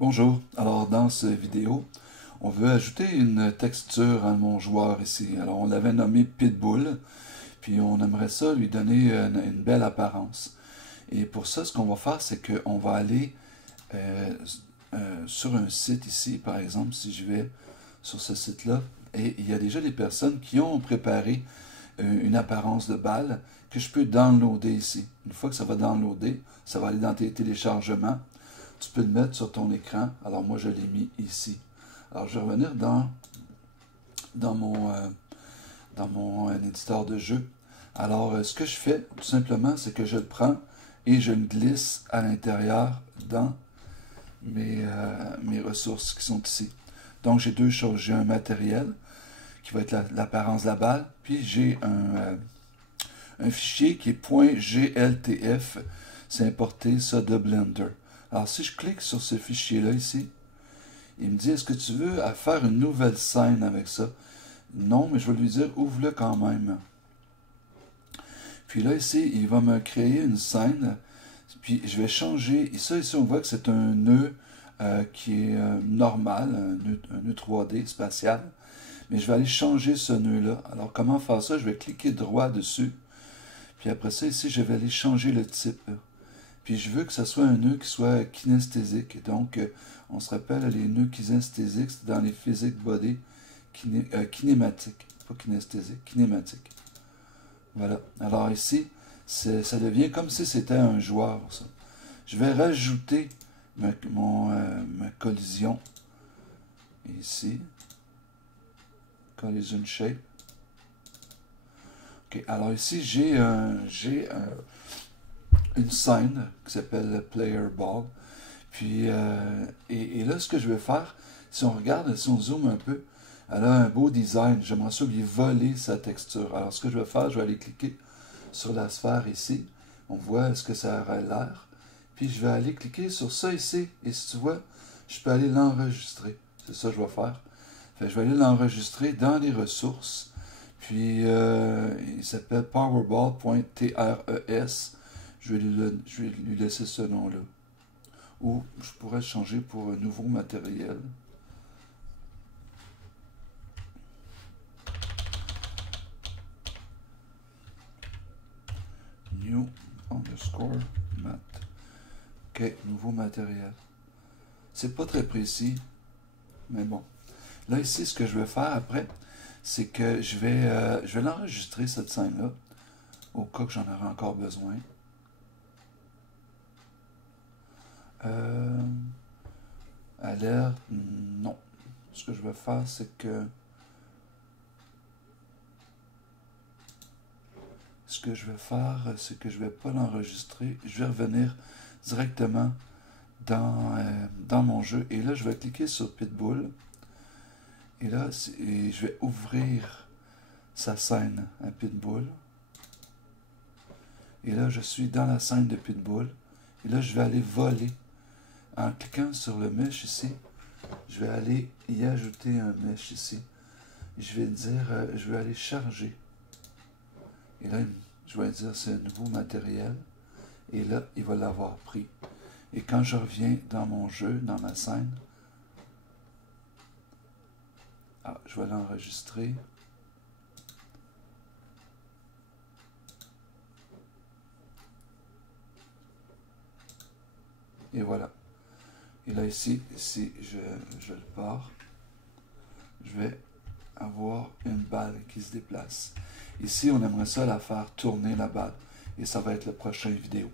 Bonjour, alors dans cette vidéo, on veut ajouter une texture à mon joueur ici. Alors on l'avait nommé Pitbull, puis on aimerait ça lui donner une belle apparence. Et pour ça, ce qu'on va faire, c'est qu'on va aller euh, sur un site ici, par exemple, si je vais sur ce site-là, et il y a déjà des personnes qui ont préparé une apparence de balle que je peux downloader ici. Une fois que ça va downloader, ça va aller dans tes téléchargements. Tu peux le mettre sur ton écran. Alors moi, je l'ai mis ici. Alors je vais revenir dans mon éditeur de jeu. Alors ce que je fais, tout simplement, c'est que je le prends et je le glisse à l'intérieur dans mes ressources qui sont ici. Donc j'ai deux choses. J'ai un matériel qui va être l'apparence de la balle, puis j'ai un fichier qui est .gltf. C'est importé ça de Blender. Alors, si je clique sur ce fichier-là ici, il me dit, est-ce que tu veux faire une nouvelle scène avec ça? Non, mais je vais lui dire, ouvre-le quand même. Puis là, ici, il va me créer une scène. Puis, je vais changer. Et ça, ici, on voit que c'est un nœud qui est normal, un nœud 3D spatial. Mais je vais aller changer ce nœud-là. Alors, comment faire ça? Je vais cliquer droit dessus. Puis après ça, ici, je vais aller changer le type. Puis je veux que ce soit un nœud qui soit kinesthésique. Donc, on se rappelle, les nœuds kinesthésiques, c'est dans les physiques body, kinématiques. Pas kinesthésique, kinématique. Voilà. Alors ici, ça devient comme si c'était un joueur, ça. Je vais rajouter ma collision ici. Collision shape. Ok, alors ici, j'ai une scène qui s'appelle Player Ball. Puis, et là, ce que je vais faire, si on regarde, si on zoome un peu, elle a un beau design. J'aimerais ça lui voler sa texture. Alors, ce que je vais faire, je vais aller cliquer sur la sphère ici. On voit ce que ça aurait l'air. Puis, je vais aller cliquer sur ça ici. Et si tu vois, je peux aller l'enregistrer. C'est ça que je vais faire. Fait, je vais aller l'enregistrer dans les ressources. Puis, il s'appelle powerball.tres. Je vais lui laisser ce nom-là. Ou je pourrais le changer pour un nouveau matériel. New underscore mat. Ok, nouveau matériel. C'est pas très précis, mais bon. Là, ici, ce que je vais faire après, c'est que je vais l'enregistrer, cette scène-là, au cas que j'en aurai encore besoin. Alerte, non. Ce que je vais faire, c'est que je vais pas l'enregistrer. Je vais revenir directement dans mon jeu. Et là, je vais cliquer sur Pitbull. Et là, je vais ouvrir sa scène à Pitbull. Et là, je suis dans la scène de Pitbull. Et là, je vais aller voler. En cliquant sur le mesh ici, je vais aller y ajouter un mesh ici. Et je vais dire, je vais aller charger. Et là, je vais dire, c'est un nouveau matériel. Et là, il va l'avoir pris. Et quand je reviens dans mon jeu, dans ma scène, je vais l'enregistrer. Et voilà. Et là, ici je le pars. Je vais avoir une balle qui se déplace. Ici, on aimerait ça la faire tourner, la balle. Et ça va être la prochaine vidéo.